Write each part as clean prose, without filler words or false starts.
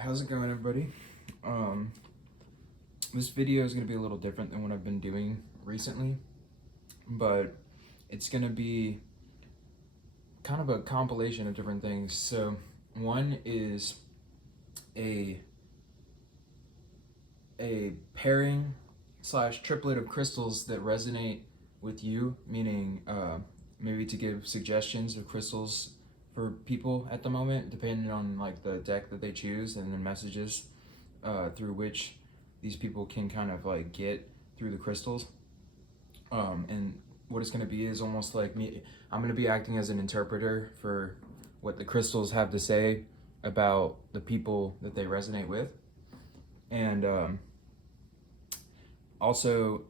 how's it going, everybody? This video is going to be a little different than what I've been doing recently, but it's going to be kind of a compilation of different things. So one is a pairing slash triplet of crystals that resonate with you, meaning maybe to give suggestions of crystals for people at the moment, depending on like the deck that they choose, and then messages through which these people can kind of like get through the crystals. And what it's going to be is almost like me. I'm going to be acting as an interpreter for what the crystals have to say about the people that they resonate with. And also,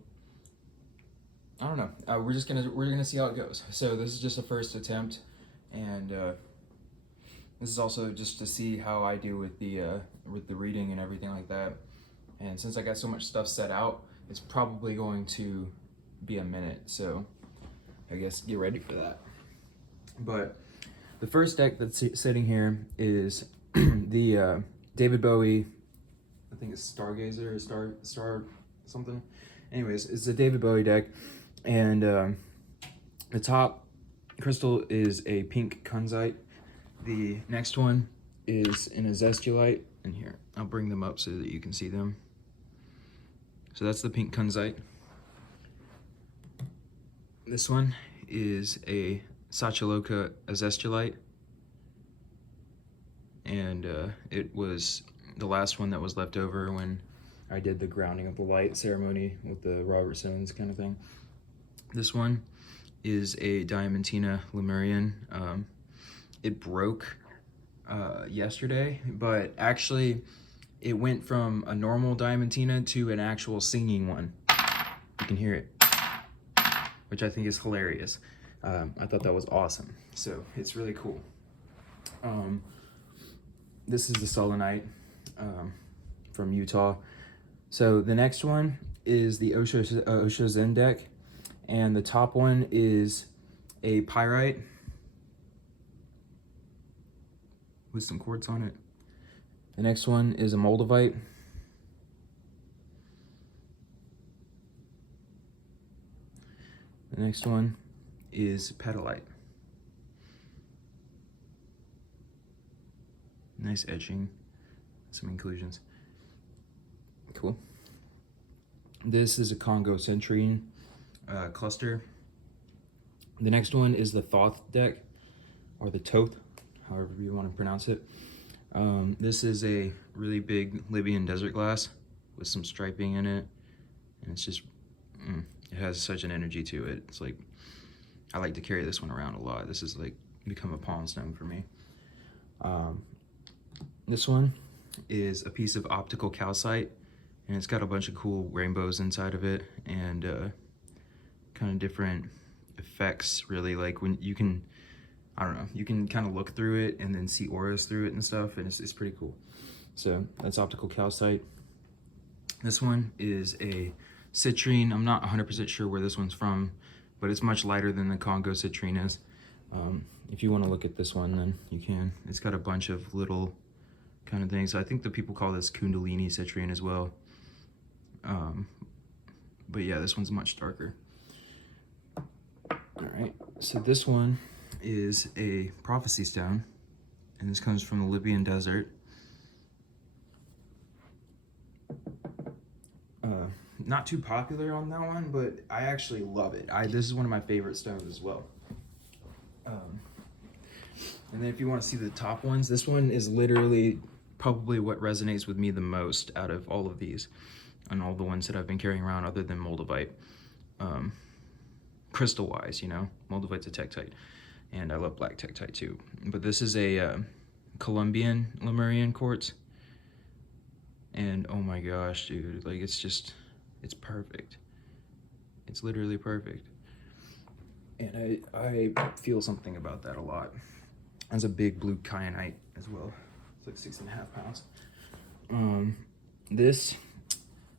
I don't know, we're gonna see how it goes. So this is just a first attempt, and this is also just to see how I do with the reading and everything like that. And since I got so much stuff set out, it's probably going to be a minute, so I guess get ready for that. But the first deck that's sitting here is the David Bowie, I think it's Stargazer or Star something. Anyways, it's a David Bowie deck, and the top crystal is a pink kunzite. The next one is an azestulite, and here I'll bring them up so that you can see them. So that's the pink kunzite. This one is a Sachiloka azestulite, and it was the last one that was left over when I did the grounding of the light ceremony with the Robertsons kind of thing. This one is a Diamantina Lemurian. It broke yesterday, but actually it went from a normal Diamantina to an actual singing one. You can hear it, which I think is hilarious. I thought that was awesome. So it's really cool. This is the Selenite from Utah. So the next one is the OSHO Zen Deck, and the top one is a pyrite with some quartz on it. The next one is a moldavite. The next one is petalite. Nice etching, some inclusions. Cool. This is a Congo Centrine cluster. The next one is the Thoth Deck, or the Thoth, however you want to pronounce it. This is a really big Libyan desert glass with some striping in it, and it's just, it has such an energy to it. It's like, I like to carry this one around a lot. This is like become a pawn stone for me. This one is a piece of optical calcite, and it's got a bunch of cool rainbows inside of it, and kind of different effects, really. Like when you can, I don't know, you can kind of look through it and then see auras through it and stuff, and it's pretty cool. So that's optical calcite. This one is a citrine. I'm not 100% sure where this one's from, but it's much lighter than the Congo citrine is. If you want to look at this one, then you can. It's got a bunch of little kind of things. I think the people call this Kundalini citrine as well. But yeah, this one's much darker. All right, so this one is a prophecy stone, and this comes from the Libyan desert. Not too popular on that one, but I actually love it. This is one of my favorite stones as well. And then if you want to see the top ones, this one is literally probably what resonates with me the most out of all of these and all the ones that I've been carrying around, other than moldavite. Crystal wise, you know, moldavite's a tektite, and I love black tektite too. But this is a Colombian Lemurian quartz, and oh my gosh, dude, like it's perfect. It's literally perfect. And I feel something about that a lot. That's a big blue kyanite as well. It's like 6.5 pounds.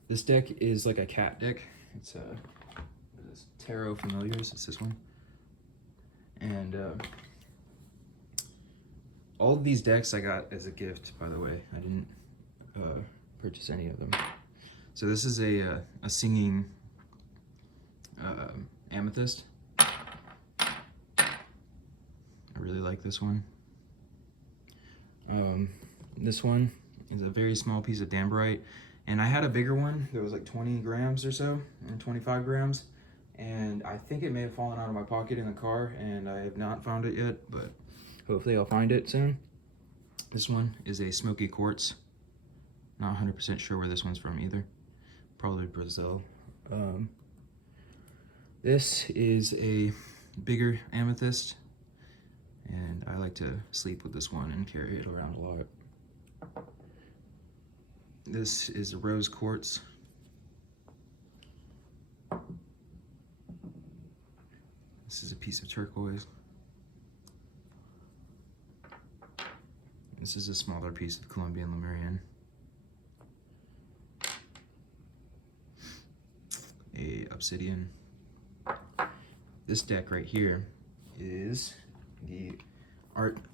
This deck is like a cat deck. It's Tarot Familiars. It's this one. And all of these decks I got as a gift, by the way. I didn't purchase any of them. So this is a singing amethyst. I really like this one. This one is a very small piece of dambarite, and I had a bigger one that was like 20 grams or so, and 25 grams, and I think it may have fallen out of my pocket in the car, and I have not found it yet, but hopefully I'll find it soon. This one is a smoky quartz. Not 100% sure where this one's from either. Probably Brazil. This is a bigger amethyst, and I like to sleep with this one and carry it around a lot. This is a rose quartz. This is a piece of turquoise. This is a smaller piece of Colombian Lemurian. A obsidian. This deck right here is the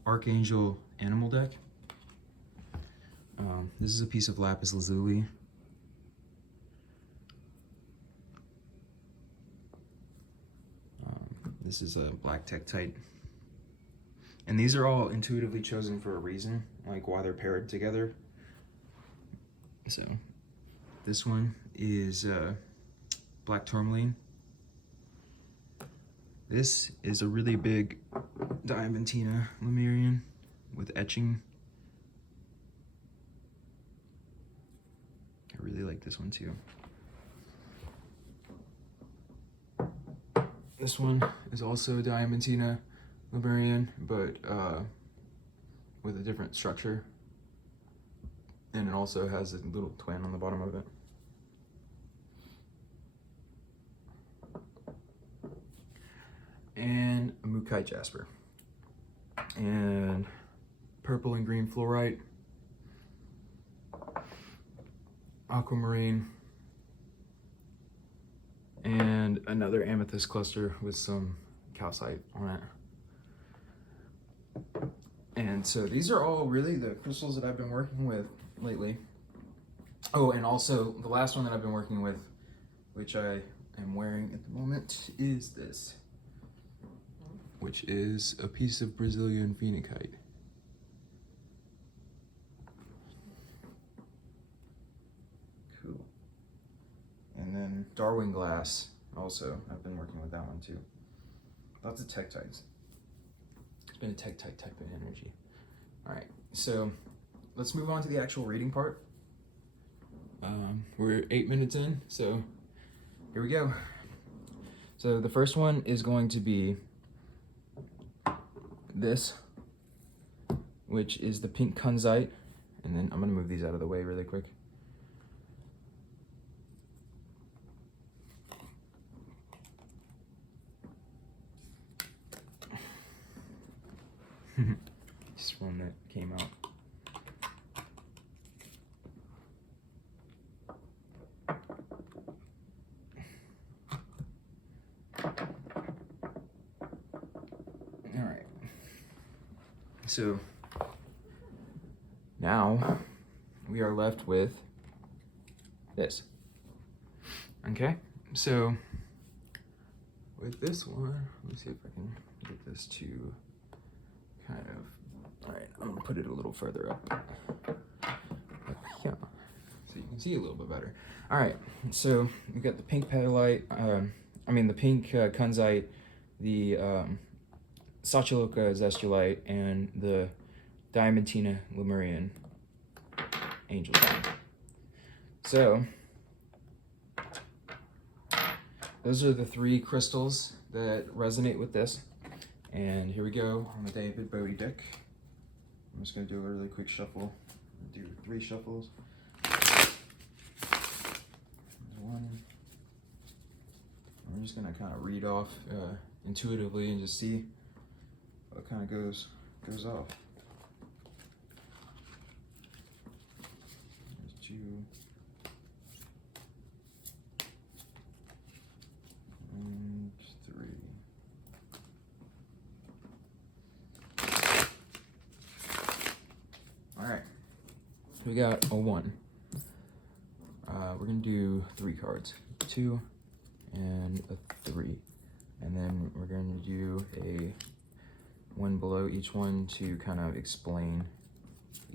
Archangel Animal Deck. This is a piece of lapis lazuli. This is a black tektite. And these are all intuitively chosen for a reason, like why they're paired together. So this one is black tourmaline. This is a really big diamantina Lemurian with etching. I really like this one too. This one is also a diamantina Lemurian, but with a different structure. And it also has a little twin on the bottom of it. And a Mukai jasper. And purple and green fluorite. Aquamarine. And another amethyst cluster with some calcite on it. And so these are all really the crystals that I've been working with lately. Oh, and also the last one that I've been working with, which I am wearing at the moment, is this, which is a piece of Brazilian phenakite. Cool. And then Darwin glass, also, I've been working with that one too. Lots of tektites. It's been a tektite type of energy. All right, so let's move on to the actual reading part. We're 8 minutes in, so here we go. So the first one is going to be this, which is the pink kunzite, and then I'm gonna move these out of the way really quick. Just one that came out. All right. So now we are left with this. Okay, so with this one, let me see if I can get this to kind of, all right, I'm gonna put it a little further up. Yeah, so you can see a little bit better. All right, so we got the pink petalite, the pink kunzite, the Sachiloka zestulite, and the diamantina Lemurian angel stone. So those are the three crystals that resonate with this. And here we go on the David Bowie deck. I'm just gonna do a really quick shuffle. Do 3 shuffles. One. I'm just gonna kind of read off intuitively and just see what kind of goes off. There's 2. And 3. All right. We got a 1. We're going to do 3 cards. 2 and a 3. And then we're going to do a 1 below each one to kind of explain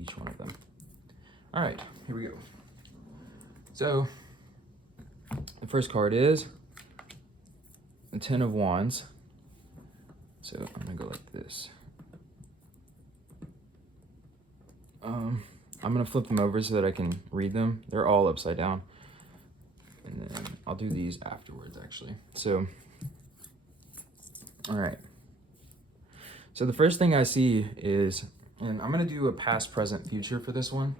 each one of them. All right, here we go. So the first card is the 10 of Wands. So I'm gonna go like this. I'm gonna flip them over so that I can read them. They're all upside down. And then I'll do these afterwards, actually. So, all right. So the first thing I see is, and I'm gonna do a past, present, future for this one.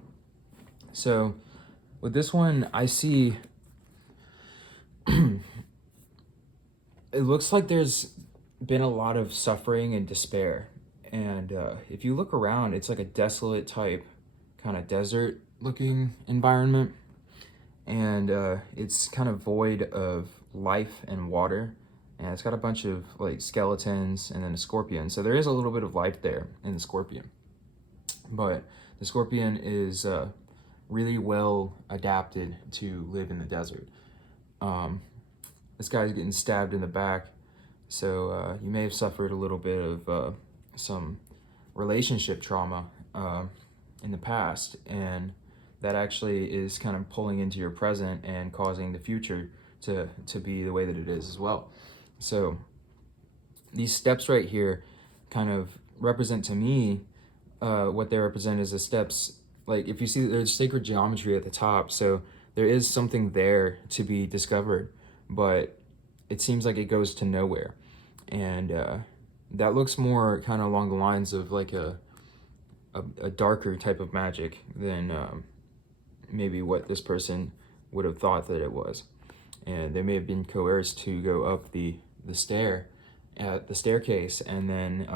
So with this one, I see, it looks like there's been a lot of suffering and despair. And if you look around, it's like a desolate type, kind of desert looking environment. And it's kind of void of life and water. And it's got a bunch of like skeletons and then a scorpion. So there is a little bit of life there in the scorpion. But the scorpion is really well adapted to live in the desert. This guy's getting stabbed in the back. So you may have suffered a little bit of some relationship trauma in the past, and that actually is kind of pulling into your present and causing the future to be the way that it is as well. So these steps right here kind of represent to me what they represent is the steps. Like if you see there's sacred geometry at the top, so there is something there to be discovered, but it seems like it goes to nowhere. And that looks more kind of along the lines of like a darker type of magic than maybe what this person would have thought that it was. And they may have been coerced to go up the staircase, and then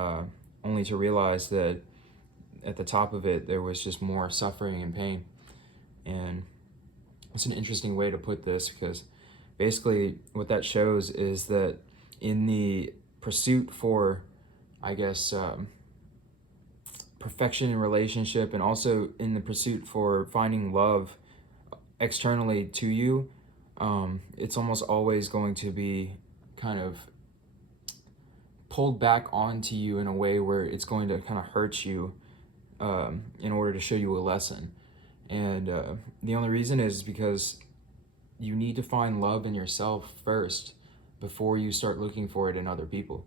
only to realize that at the top of it there was just more suffering and pain. And it's an interesting way to put this, because basically what that shows is that in the pursuit for, I guess, perfection in relationship, and also in the pursuit for finding love externally to you, it's almost always going to be kind of pulled back onto you in a way where it's going to kind of hurt you in order to show you a lesson. And the only reason is because you need to find love in yourself first before you start looking for it in other people.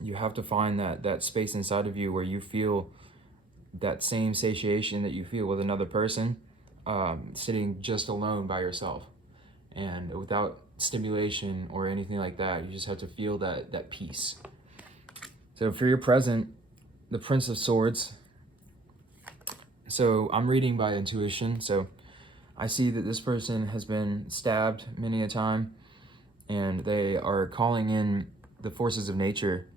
You have to find that space inside of you where you feel that same satiation that you feel with another person, sitting just alone by yourself and without stimulation or anything like that. You just have to feel that peace. So for your present, the Prince of Swords. So I'm reading by intuition. So I see that this person has been stabbed many a time, and they are calling in the forces of nature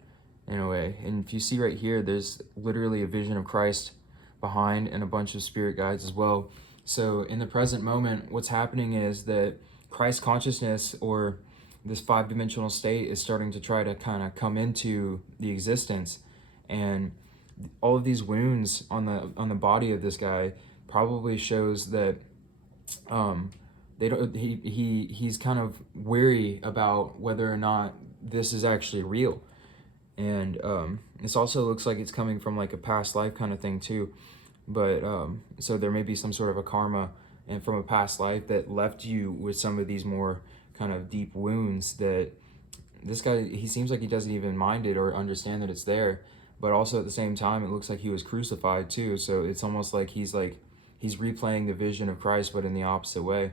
in a way. And if you see right here, there's literally a vision of Christ behind and a bunch of spirit guides as well. So in the present moment, what's happening is that Christ consciousness, or this 5-dimensional state, is starting to try to kind of come into the existence. And all of these wounds on the body of this guy probably shows that he's kind of weary about whether or not this is actually real. And this also looks like it's coming from like a past life kind of thing too. But so there may be some sort of a karma and from a past life that left you with some of these more kind of deep wounds that this guy, he seems like he doesn't even mind it or understand that it's there. But also at the same time, it looks like he was crucified too. So it's almost like he's replaying the vision of Christ, but in the opposite way.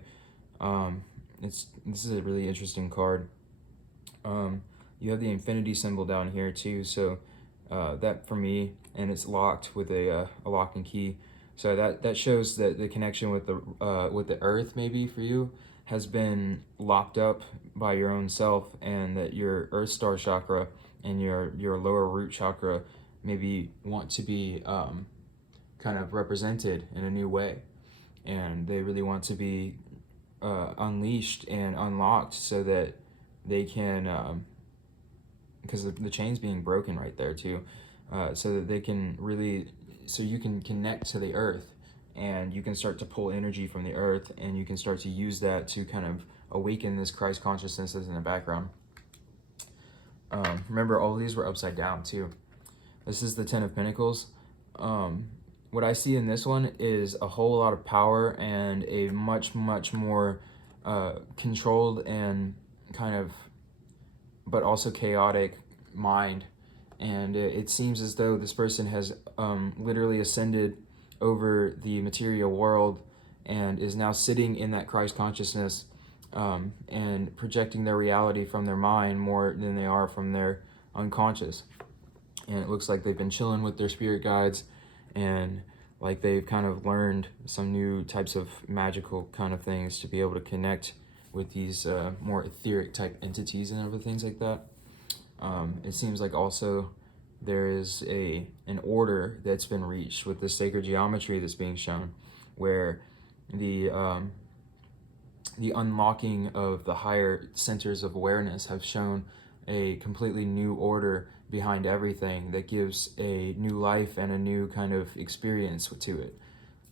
This is a really interesting card. You have the infinity symbol down here too. So that for me, and it's locked with a lock and key. So that shows that the connection with the earth, maybe for you, has been locked up by your own self, and that your earth star chakra and your lower root chakra maybe want to be kind of represented in a new way, and they really want to be unleashed and unlocked so that they can, because the chain's being broken right there too, so that they can really, so you can connect to the earth and you can start to pull energy from the earth, and you can start to use that to kind of awaken this Christ consciousness that's in the background. Remember, all of these were upside down too. This is the Ten of Pentacles. What I see in this one is a whole lot of power and a much more controlled and kind of, but also chaotic mind. And it seems as though this person has literally ascended over the material world and is now sitting in that Christ consciousness, and projecting their reality from their mind more than they are from their unconscious. And it looks like they've been chilling with their spirit guides, and like they've kind of learned some new types of magical kind of things to be able to connect with these more etheric type entities and other things like that. It seems like also there is an order that's been reached with the sacred geometry that's being shown, where the unlocking of the higher centers of awareness have shown a completely new order behind everything that gives a new life and a new kind of experience to it.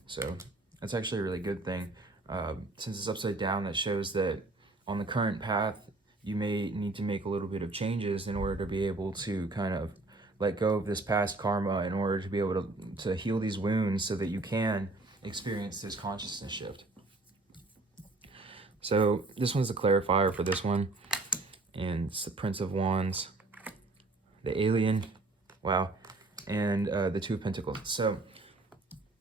So that's actually a really good thing. Since it's upside down, that shows that on the current path, you may need to make a little bit of changes in order to be able to kind of let go of this past karma, in order to be able to heal these wounds so that you can experience this consciousness shift. So this one's the clarifier for this one, and it's the Prince of Wands, the Alien, wow, and the Two of Pentacles. So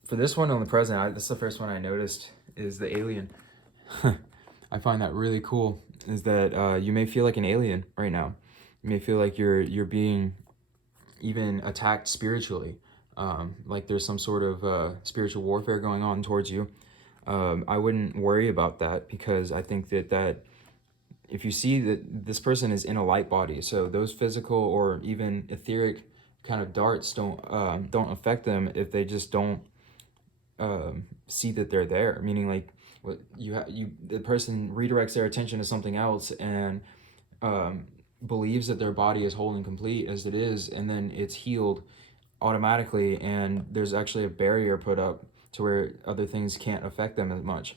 for this one on the present, this is the first one I noticed, is the Alien. I find that really cool, is that you may feel like an alien right now. You may feel like you're being even attacked spiritually, like there's some sort of spiritual warfare going on towards you. I wouldn't worry about that, because I think that if you see that this person is in a light body, so those physical or even etheric kind of darts don't affect them if they just don't see that they're there. Meaning, like, what the person redirects their attention to something else and believes that their body is whole and complete as it is, and then it's healed automatically, and there's actually a barrier put up to where other things can't affect them as much.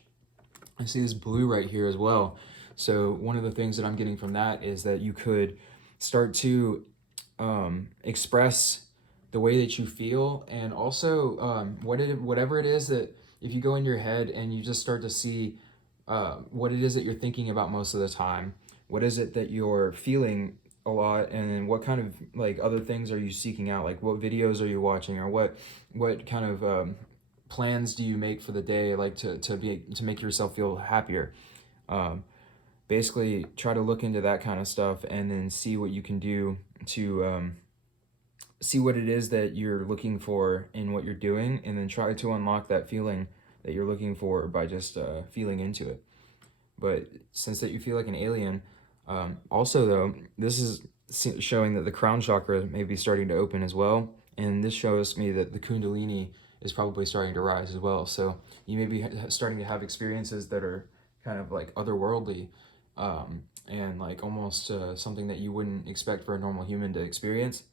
I see this blue right here as well. So one of the things that I'm getting from that is that you could start to express the way that you feel, and also whatever it is that, if you go in your head and you just start to see what it is that you're thinking about most of the time, what is it that you're feeling a lot, and then what kind of like other things are you seeking out, like what videos are you watching, or what kind of plans do you make for the day, like to make yourself feel happier. Basically try to look into that kind of stuff, and then see what you can do to see what it is that you're looking for in what you're doing, and then try to unlock that feeling that you're looking for by just feeling into it. But since that you feel like an alien, also though, this is showing that the crown chakra may be starting to open as well, and this shows me that the kundalini is probably starting to rise as well. So you may be starting to have experiences that are kind of like otherworldly, and like almost something that you wouldn't expect for a normal human to experience.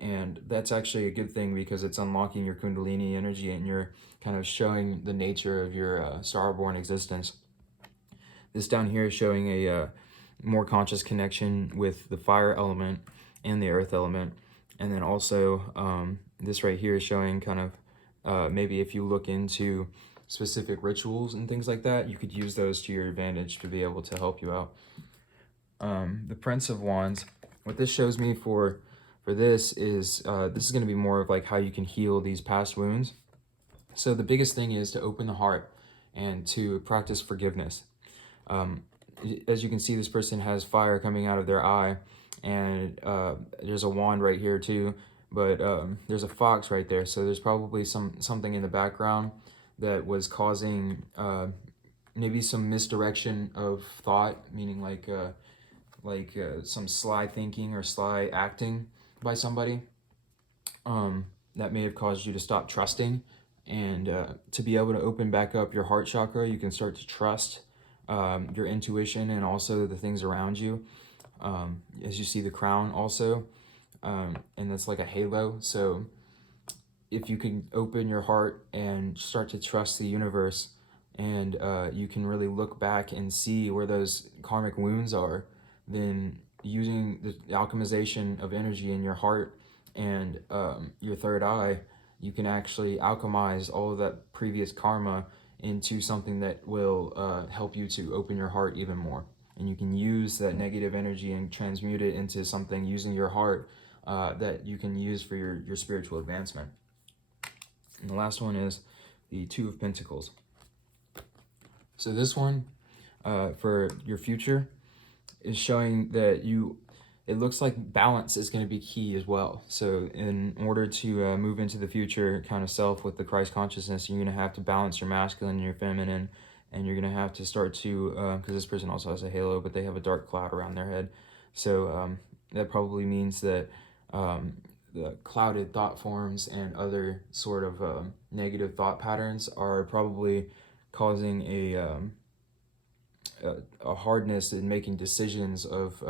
And that's actually a good thing, because it's unlocking your kundalini energy, and you're kind of showing the nature of your star-born existence. This down here is showing a more conscious connection with the fire element and the earth element. And then also this right here is showing kind of maybe if you look into specific rituals and things like that, you could use those to your advantage to be able to help you out. The Prince of Wands, what this shows me for this is this is going to be more of like how you can heal these past wounds. So the biggest thing is to open the heart and to practice forgiveness. As you can see, this person has fire coming out of their eye, and there's a wand right here too, but there's a fox right there. So there's probably something in the background that was causing maybe some misdirection of thought, meaning like some sly thinking or sly acting by somebody that may have caused you to stop trusting. And to be able to open back up your heart chakra, you can start to trust your intuition and also the things around you. As you see the crown also, and that's like a halo. So if you can open your heart and start to trust the universe, and you can really look back and see where those karmic wounds are, then using the alchemization of energy in your heart and your third eye, you can actually alchemize all of that previous karma into something that will help you to open your heart even more. And you can use that negative energy and transmute it into something using your heart that you can use for your spiritual advancement. And the last one is the Two of Pentacles. So this one, for your future, is showing that it looks like balance is going to be key as well. So in order to move into the future kind of self with the Christ consciousness, you're going to have to balance your masculine and your feminine, and you're going to have to start to, because this person also has a halo, but they have a dark cloud around their head. So that probably means that the clouded thought forms and other sort of negative thought patterns are probably causing a hardness in making decisions of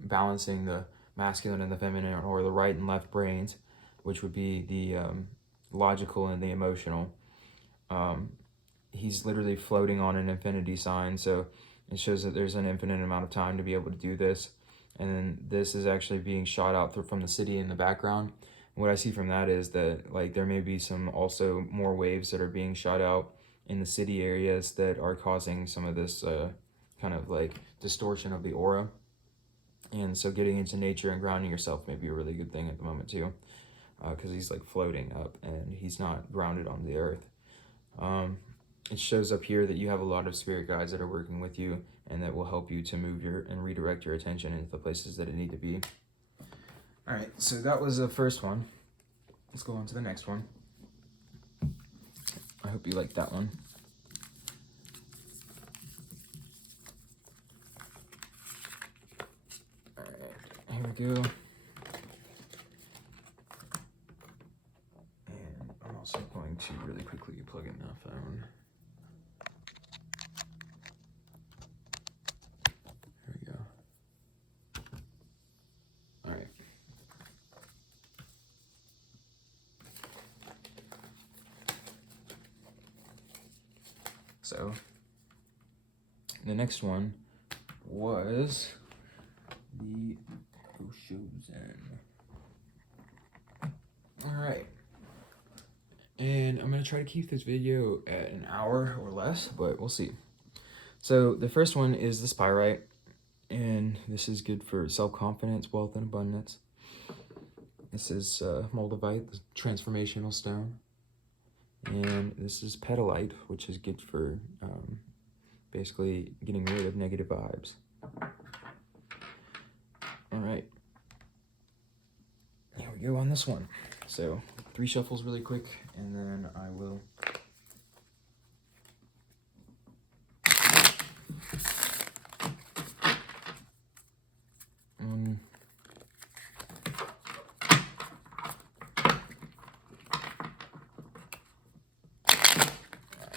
balancing the masculine and the feminine, or the right and left brains, which would be the logical and the emotional. He's literally floating on an infinity sign, so it shows that there's an infinite amount of time to be able to do this. And then this is actually being shot out from the city in the background. What I see from that is that like there may be some also more waves that are being shot out in the city areas that are causing some of this kind of like distortion of the aura. And so getting into nature and grounding yourself may be a really good thing at the moment too, because he's like floating up and he's not grounded on the earth. It shows up here that you have a lot of spirit guides that are working with you and that will help you to move and redirect your attention into the places that it need to be. All right, so that was the first one. Let's go on to the next one. I hope you like that one. All right, here we go. And I'm also going to really quickly plug in my phone. There we go. All right. So the next one was the OSHO Zen. All right. And I'm going to try to keep this video at an hour or less, but we'll see. So the first one is the Spyrite, and this is good for self-confidence, wealth, and abundance. This is Moldavite, the transformational stone. And this is Petalite, which is good for basically getting rid of negative vibes. All right. Here we go on this one. So 3 shuffles really quick, and then I will...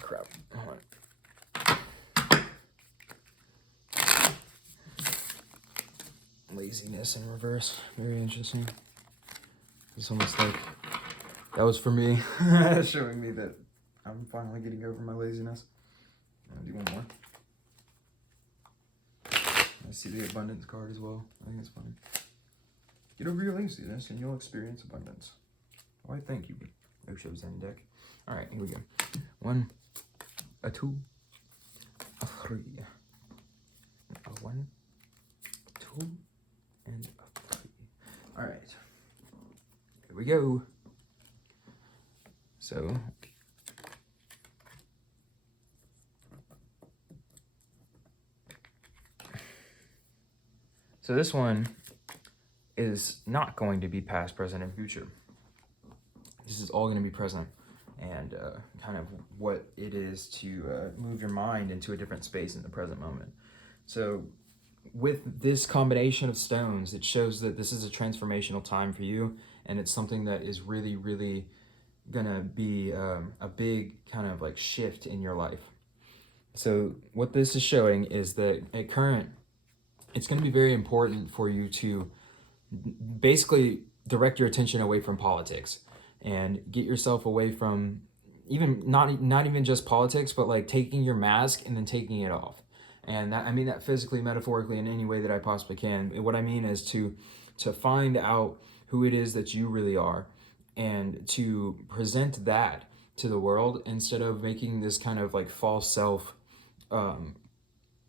crap. Hold on. Laziness in reverse. Very interesting. It's almost like that was for me, showing me that I'm finally getting over my laziness. I'll do one more. I see the abundance card as well. I think it's funny. Get over your laziness and you'll experience abundance. Why, thank you, OSHO Zen Deck. All right, here we go. 1, a 2, a 3, a 1, 2, and a 3. All right. Here we go. So this one is not going to be past, present, and future. This is all going to be present, and kind of what it is to move your mind into a different space in the present moment. So with this combination of stones, it shows that this is a transformational time for you, and it's something that is really, really gonna be a big kind of like shift in your life. So what this is showing is that at current, it's going to be very important for you to basically direct your attention away from politics. and get yourself away from even not even just politics, but like taking your mask and then taking it off. And that, I mean that physically, metaphorically, in any way that I possibly can. What I mean is to find out who it is that you really are, and to present that to the world instead of making this kind of like false self,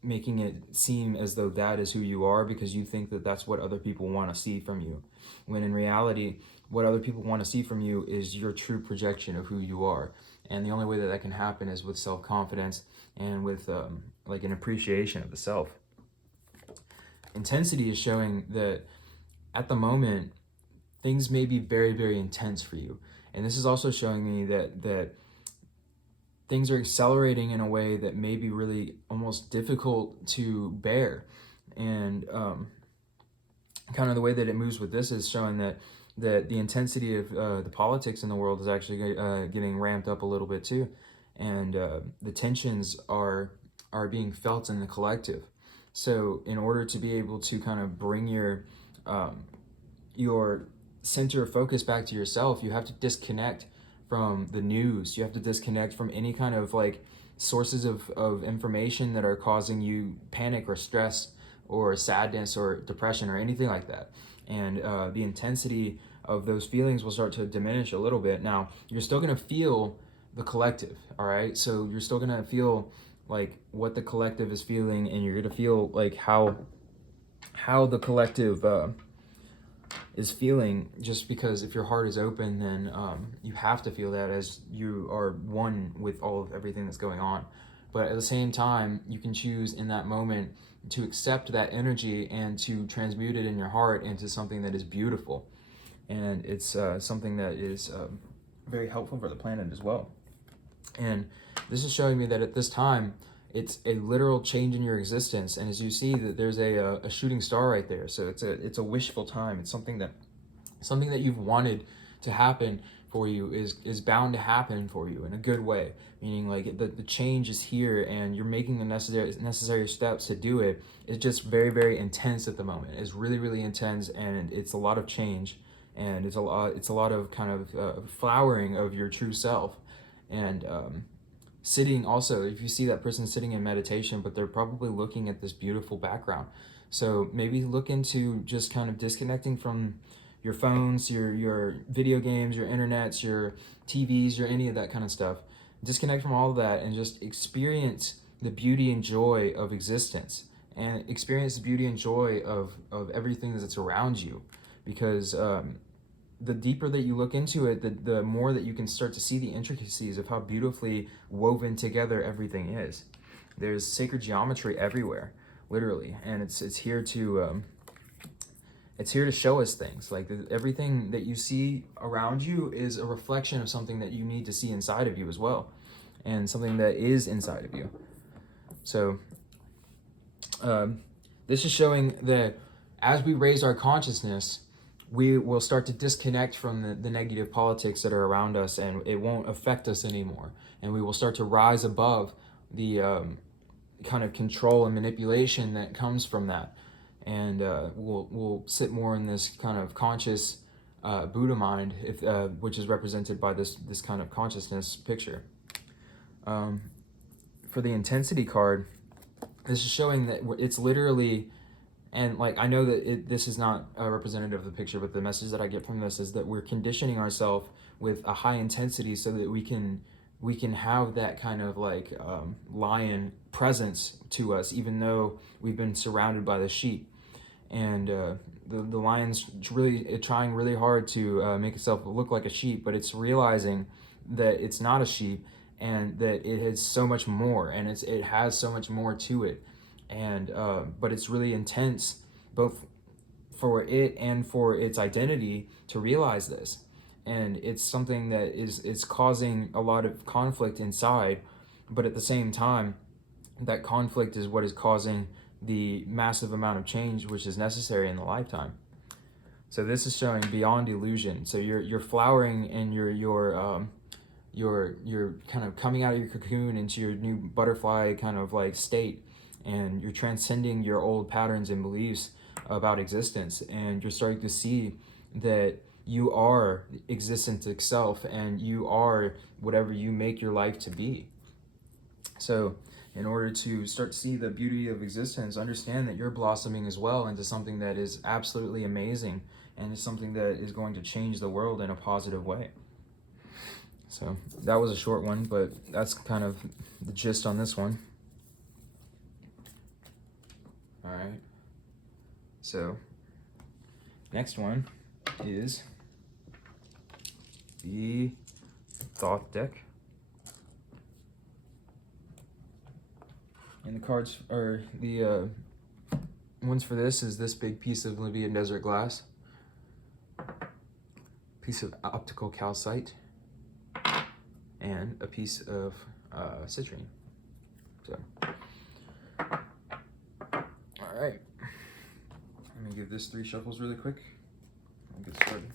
making it seem as though that is who you are because you think that that's what other people want to see from you, when in reality what other people want to see from you is your true projection of who you are. And the only way that that can happen is with self-confidence and with like an appreciation of the self. Intensity is showing that at the moment things may be very, very intense for you, and this is also showing me that things are accelerating in a way that may be really almost difficult to bear. And kind of the way that it moves with this is showing that the intensity of the politics in the world is actually getting ramped up a little bit too, and the tensions are being felt in the collective. So in order to be able to kind of bring your center of focus back to yourself, you have to disconnect from the news. You have to disconnect from any kind of like sources of information that are causing you panic or stress or sadness or depression or anything like that. And the intensity of those feelings will start to diminish a little bit. Now, you're still going to feel the collective, all right? So you're still going to feel like what the collective is feeling, and you're going to feel like how the collective is feeling, just because if your heart is open, then you have to feel that, as you are one with all of everything that's going on. But at the same time, you can choose in that moment to accept that energy and to transmute it in your heart into something that is beautiful. And it's something that is very helpful for the planet as well. And this is showing me that at this time, it's a literal change in your existence. And as you see, that there's a shooting star right there. So it's a wishful time. It's something that you've wanted to happen for you is bound to happen for you in a good way. Meaning like the change is here, and you're making the necessary steps to do it. It's just very, very intense at the moment. It's really, really intense, and it's a lot of change, and it's a lot of kind of flowering of your true self. And sitting also, if you see that person sitting in meditation, but they're probably looking at this beautiful background. So maybe look into just kind of disconnecting from your phones, your video games, your internets, your TVs, your any of that kind of stuff. Disconnect from all of that and just experience the beauty and joy of existence, and experience the beauty and joy of everything that's around you. Because the deeper that you look into it, the more that you can start to see the intricacies of how beautifully woven together everything is. There's sacred geometry everywhere, literally, and it's here to show us things. Like everything that you see around you is a reflection of something that you need to see inside of you as well, and something that is inside of you. So this is showing that as we raise our consciousness, we will start to disconnect from the negative politics that are around us, and it won't affect us anymore. And we will start to rise above the kind of control and manipulation that comes from that. And we'll sit more in this kind of conscious Buddha mind, which is represented by this kind of consciousness picture. For the intensity card, this is showing that it's literally, and like I know that this is not a representative of the picture, but the message that I get from this is that we're conditioning ourselves with a high intensity so that we can have that kind of like lion presence to us, even though we've been surrounded by the sheep. And the lion's really trying really hard to make itself look like a sheep, but it's realizing that it's not a sheep, and that it has so much more, and it has so much more to it. And but it's really intense, both for it and for its identity, to realize this. And it's something that is causing a lot of conflict inside, but at the same time, that conflict is what is causing the massive amount of change which is necessary in the lifetime. So this is showing beyond illusion. So you're flowering, and you're kind of coming out of your cocoon into your new butterfly kind of like state, and you're transcending your old patterns and beliefs about existence, and you're starting to see that you are existence itself, and you are whatever you make your life to be. So in order to start to see the beauty of existence, understand that you're blossoming as well into something that is absolutely amazing, and it's something that is going to change the world in a positive way. So that was a short one, but that's kind of the gist on this one. All right. So next one is the Thoth Deck. And the cards, or the ones for this is this big piece of Libyan desert glass, piece of optical calcite, and a piece of citrine. So, all right. Let me give this 3 shuffles really quick. I'll get started.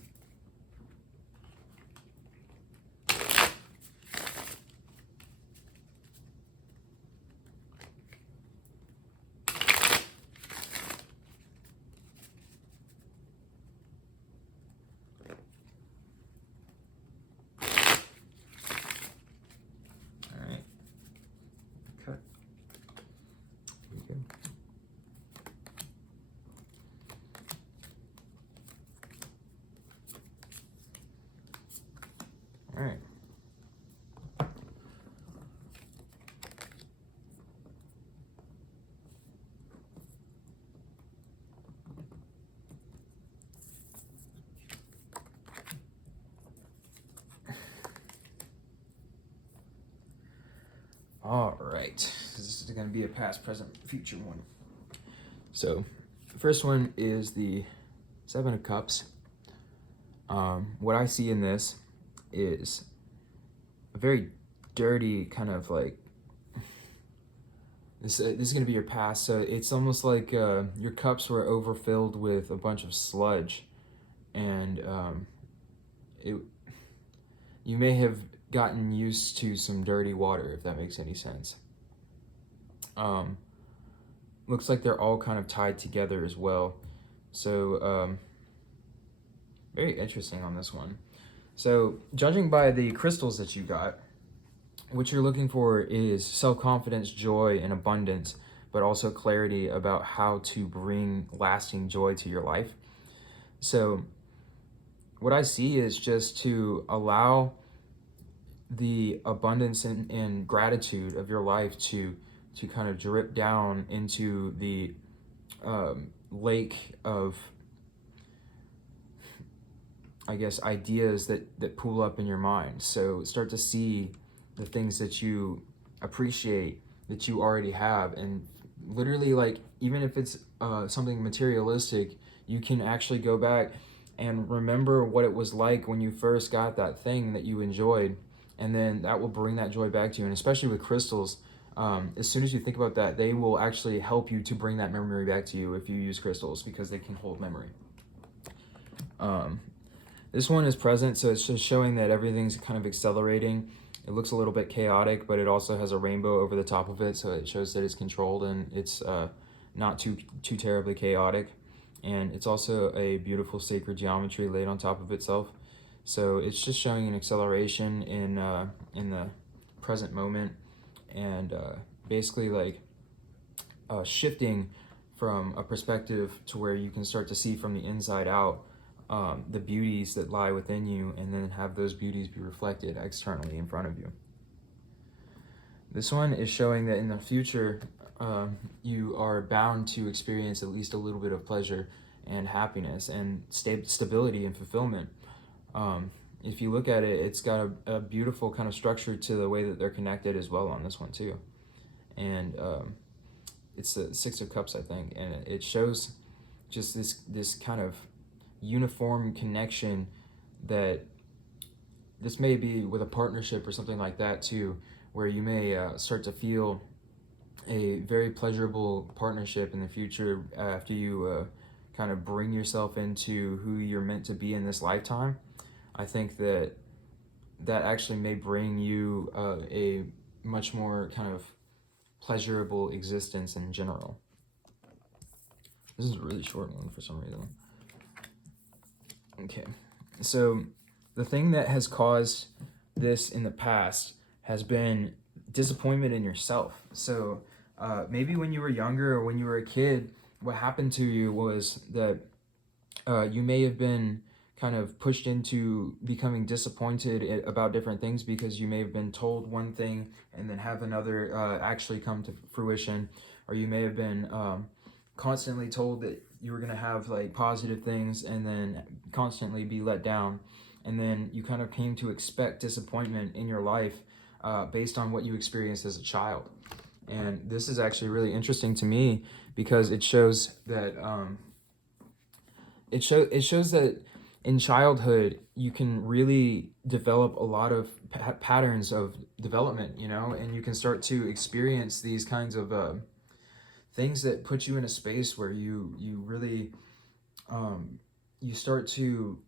All right. All right. This is going to be a past, present, future one. So, the first one is the 7 of Cups. What I see in this is a very dirty kind of like, this is going to be your past. So it's almost like your cups were overfilled with a bunch of sludge, and you may have gotten used to some dirty water, if that makes any sense. Looks like they're all kind of tied together as well. So very interesting on this one. So judging by the crystals that you got, what you're looking for is self-confidence, joy, and abundance, but also clarity about how to bring lasting joy to your life. So what I see is just to allow the abundance and gratitude of your life to kind of drip down into the lake of, I guess, ideas that pool up in your mind. So start to see the things that you appreciate, that you already have, and literally, like, even if it's something materialistic, you can actually go back and remember what it was like when you first got that thing that you enjoyed, and then that will bring that joy back to you. And especially with crystals, as soon as you think about that, they will actually help you to bring that memory back to you if you use crystals, because they can hold memory. This one is present, so it's just showing that everything's kind of accelerating. It looks a little bit chaotic, but it also has a rainbow over the top of it, so it shows that it's controlled and it's not too terribly chaotic. And it's also a beautiful sacred geometry laid on top of itself. So it's just showing an acceleration in the present moment, and basically like shifting from a perspective to where you can start to see from the inside out the beauties that lie within you, and then have those beauties be reflected externally in front of you. This one is showing that in the future, you are bound to experience at least a little bit of pleasure and happiness and stability and fulfillment. If you look at it, it's got a beautiful kind of structure to the way that they're connected as well on this one too. And it's the 6 of Cups, I think, and it shows just this kind of uniform connection, that this may be with a partnership or something like that too, where you may start to feel a very pleasurable partnership in the future after you kind of bring yourself into who you're meant to be in this lifetime. I think that actually may bring you a much more kind of pleasurable existence in general. This is a really short one for some reason. Okay, So the thing that has caused this in the past has been disappointment in yourself. So maybe when you were younger or when you were a kid, what happened to you was that you may have been kind of pushed into becoming disappointed about different things because you may have been told one thing and then have another actually come to fruition, or you may have been constantly told that you were going to have like positive things and then constantly be let down, and then you kind of came to expect disappointment in your life based on what you experienced as a child. And this is actually really interesting to me because it shows that it shows that in childhood you can really develop a lot of patterns of development, you know, and you can start to experience these kinds of things that put you in a space where you really you start to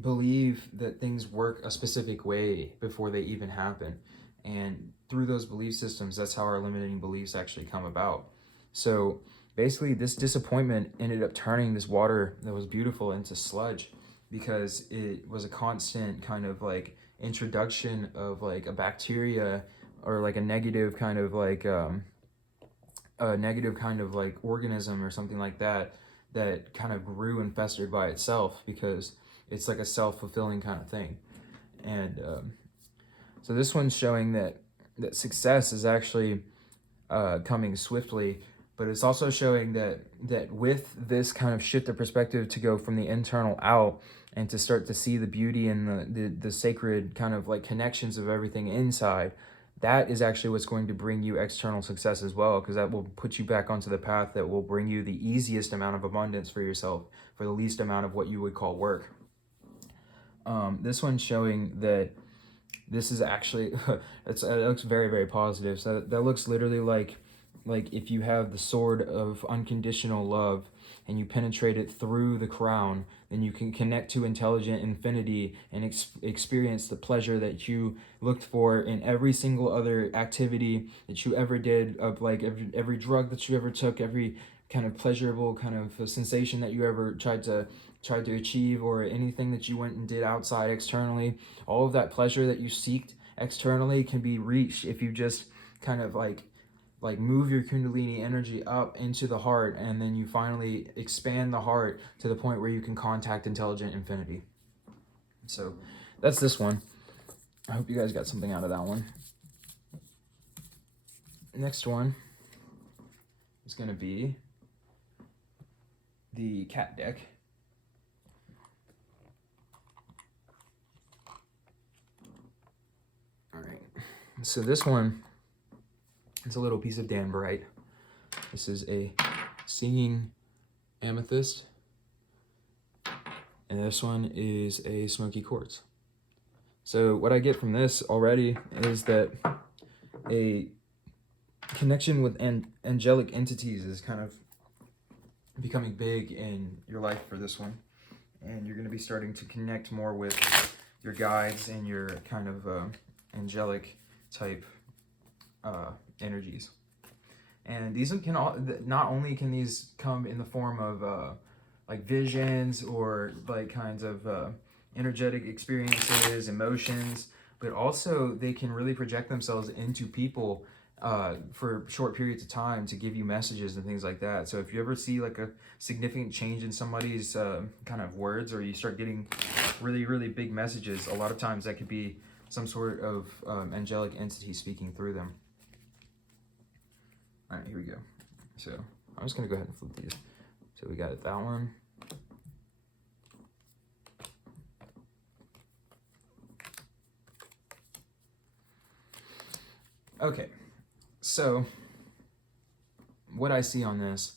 believe that things work a specific way before they even happen. And through those belief systems, that's how our limiting beliefs actually come about. So basically, this disappointment ended up turning this water that was beautiful into sludge because it was a constant kind of like introduction of like a bacteria or like a negative kind of like organism or something like that that kind of grew and festered by itself because it's like a self-fulfilling kind of thing. And so this one's showing that success is actually coming swiftly, but it's also showing that with this kind of shift of perspective to go from the internal out and to start to see the beauty and the sacred kind of like connections of everything inside, that is actually what's going to bring you external success as well, because that will put you back onto the path that will bring you the easiest amount of abundance for yourself for the least amount of what you would call work. This one's showing that this is actually it looks very, very positive. So that looks literally like if you have the sword of unconditional love and you penetrate it through the crown, then you can connect to intelligent infinity and experience the pleasure that you looked for in every single other activity that you ever did, of like every drug that you ever took, every kind of pleasurable kind of sensation that you ever tried to achieve, or anything that you went and did outside externally. All of that pleasure that you seeked externally can be reached if you just kind of like move your kundalini energy up into the heart, and then you finally expand the heart to the point where you can contact intelligent infinity. So that's this one. I hope you guys got something out of that one. Next one is going to be the cat deck. All right. So this one, it's a little piece of danbarite. This is a singing amethyst. And this one is a smoky quartz. So what I get from this already is that a connection with angelic entities is kind of becoming big in your life for this one. And you're going to be starting to connect more with your guides and your kind of angelic type energies. And these can all, not only can these come in the form of like visions or like kinds of energetic experiences, emotions, but also they can really project themselves into people for short periods of time to give you messages and things like that. So if you ever see like a significant change in somebody's kind of words, or you start getting really, really big messages, a lot of times that could be some sort of angelic entity speaking through them. All right, here we go. So I'm just gonna go ahead and flip these. So we got that one. Okay, so what I see on this,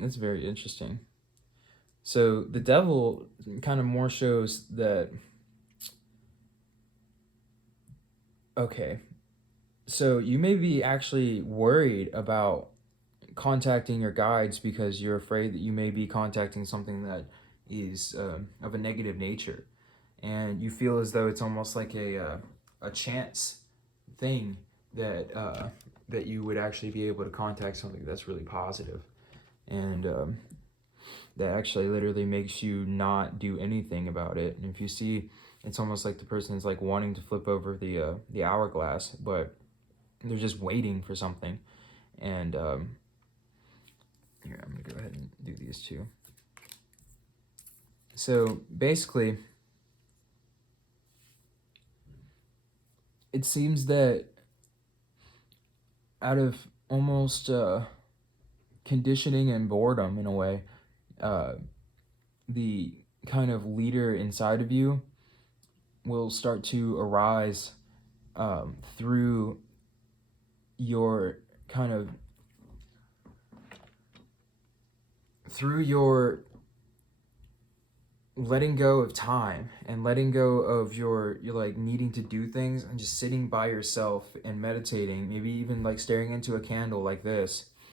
it's very interesting. So the devil kind of more shows that, okay, so you may be actually worried about contacting your guides because you're afraid that you may be contacting something that is of a negative nature. And you feel as though it's almost like a chance thing that that you would actually be able to contact something that's really positive. and that actually literally makes you not do anything about it. And if you see, it's almost like the person is like wanting to flip over the hourglass, but they're just waiting for something. And here, I'm gonna go ahead and do these two. So basically, it seems that out of almost conditioning and boredom in a way, the kind of leader inside of you will start to arise through your kind of through your letting go of time and letting go of your like needing to do things and just sitting by yourself and meditating, maybe even like staring into a candle like this,